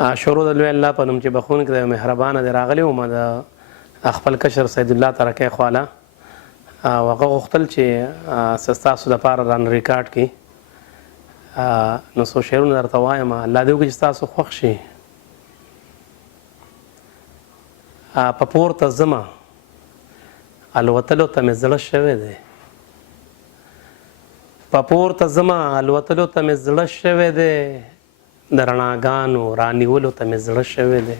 شروع د لوی الله په نوم چې بخښونکی دی مهربانه دی. راغلی وم د خپل کشر سید الله ترکی خواله او هغه غوښتل چې ستاسو دپاره ران ریکارډ کړي، نو څو شعرونه درته وایم، الله دې وکړي چې ستاسو خوښ شي. په پورته ځمه الوتلو ته مې زړه شوی دی، په پورته ځمه الوتلو ته مې زړه شوی دی، د رڼاګانو رانیولو ته مې زړه شوی دی.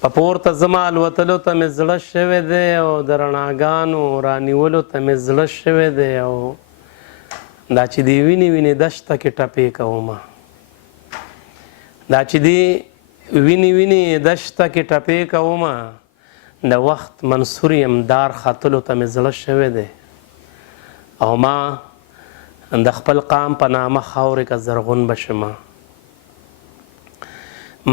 په پورته ځمه الوتلو ته مې زړه شوی دی او د رڼاګانو رانیولو ته مې زړه شوی دی، او دا چې دی وینې وینې دشته کې ټپې کومه، دا چې دی وینې وینې دشته کې ټپې کومه، د وخت منصور یم دار ختلو ته مې زړه شوی دی، او ما د خپل قام په نامه خاورې که زرغون بشمه،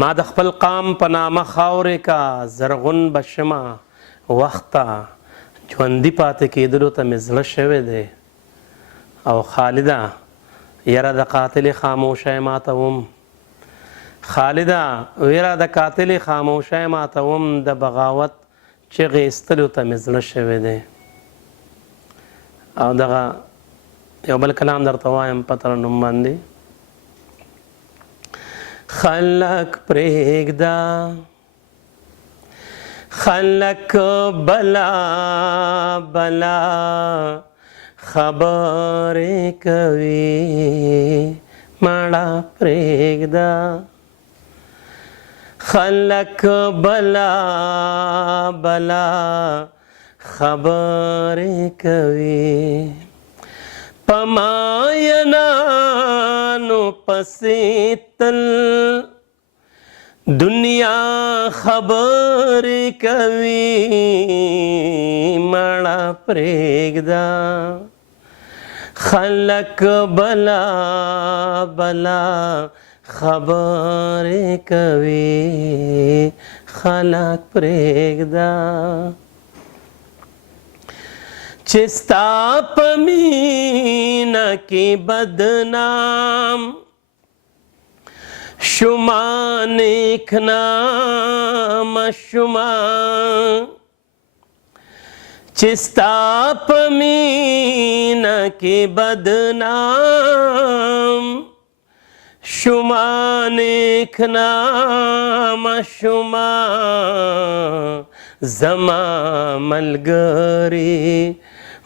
ما د خپل قام په نامه خاورې که زرغون بشمه، وخت ته ژوندي پاتې کېدلو ته مې زړه شوی دی. او خالده یره د قاتل خاموشۍ ماتوم، خالده ویره د قاتل خاموشۍ ماتوم، د بغاوت چغې ایستلو ته مې زړه شوی دی. او دغه یو بل کلام درته وایم په ترنم باندې. خلک پرېږده، خلک بلا بلا خبرې کوي، مړه پرېږده، خلک بلا بلا خبرې کوي، په ماینانو پسې تل دنیا خبرې کوي، مړه پرېږده، خلک بلا بلا خبرې کوي، خلک پرېږده، چې ستا په مینه کې بدنام شما نیک نام شما، چې ستا په مینه کې بدنام شما نیک نام شما، زما ملګری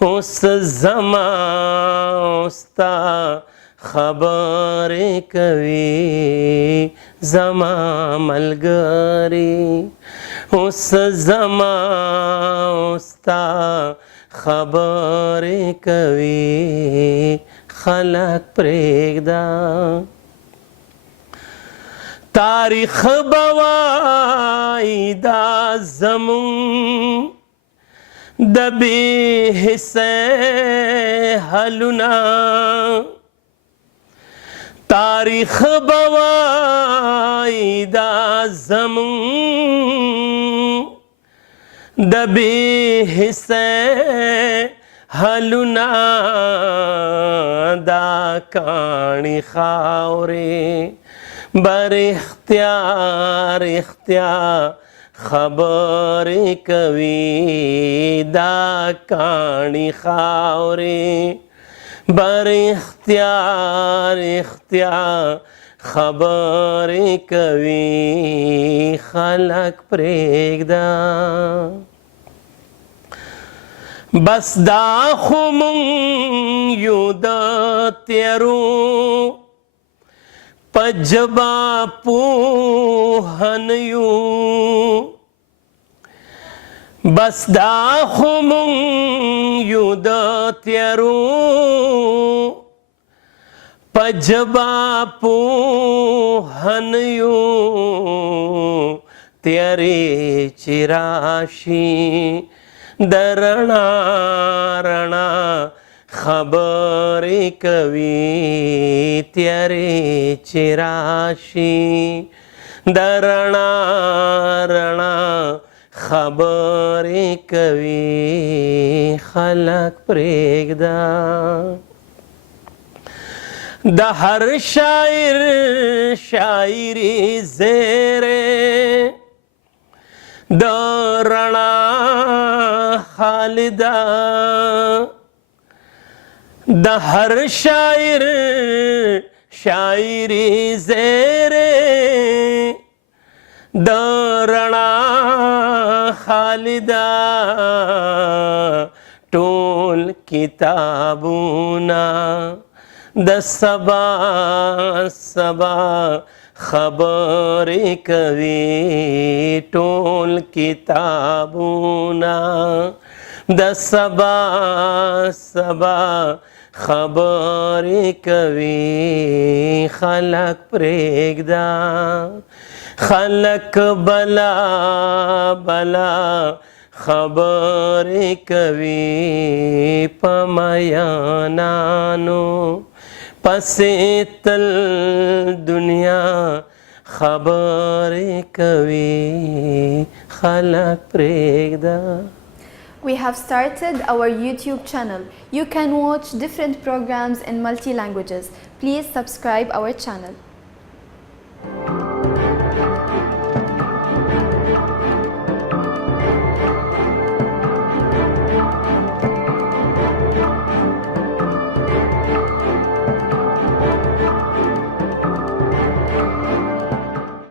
اوس زما ستا خبرې کوي، زما ملګری اوس زما ستا خبرې کوي، خلک پرېږده، تاریخ به وایي دا زمون د بې حسۍ حلونه، تاریخ به وایي دا زمون د بې حسۍ حلونه، دا کاڼي خاورې بر اختیار اختیار خبرې کوي، دا کاڼي خاورې بر اختیار اختیار خبرې کوي، خلک پرېږده، بس دا خو مونږ یو د تیرو په ژبه پوه نه یو، بس دا خو مونږ یو د تیرو په ژبه پوه نه یو، تیرې چې راشي د رڼا رڼا خبرې کوي، تیارې چې راشي د رڼا رڼا خبرې کوي، خلک پرېږده، د هر شاعر شاعري زیره د رڼا خالدا د هر شاعر شاعري زیره د رڼا خالدا ټول کتابونه د سبا سبا خبرې کوي ټول کتابونه د سبا سبا خبرې کوي خلک پرېږده خلک بلا بلا خبرې کوي په میانانو پسې تل دنیا خبرې کوي خلک پرېږده. We have started our YouTube channel. You can watch different programs in multi languages. Please subscribe our channel.